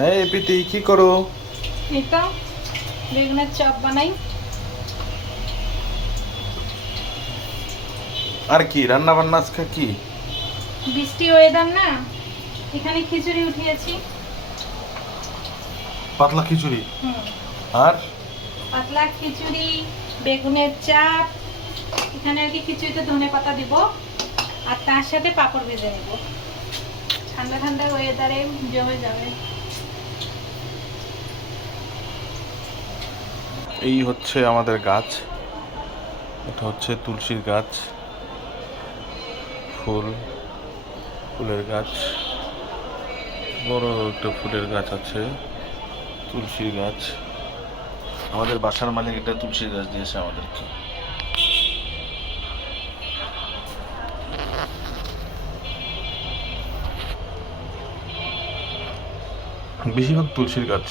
এই প্রীতি কি করো? এই তো বেগুনের চপ বানাই। আর কি রান্না বান্না আজকে কি? বৃষ্টি ওয়েদার না, এখানে খিচুড়ি উঠিয়েছি। পাতলা খিচুড়ি হুম, আর পাতলা খিচুড়ি, বেগুনের চাপ। এখানে আর কি খিচুড়িতে ধনেপাতা দিব, আর তার সাথে পাঁপড় ভেজে নেব। ঠান্ডা ঠান্ডা ওয়েদারে জমে যাবে। এই হচ্ছে আমাদের গাছ। এটা হচ্ছে তুলসীর গাছ, ফুলের গাছ। বড় একটা ফুলের গাছ আছে, তুলসীর গাছ। আমাদের বাসার মালিক একটা তুলসীর গাছ দিয়েছে আমাদেরকে। বেশিরভাগ তুলসীর গাছ।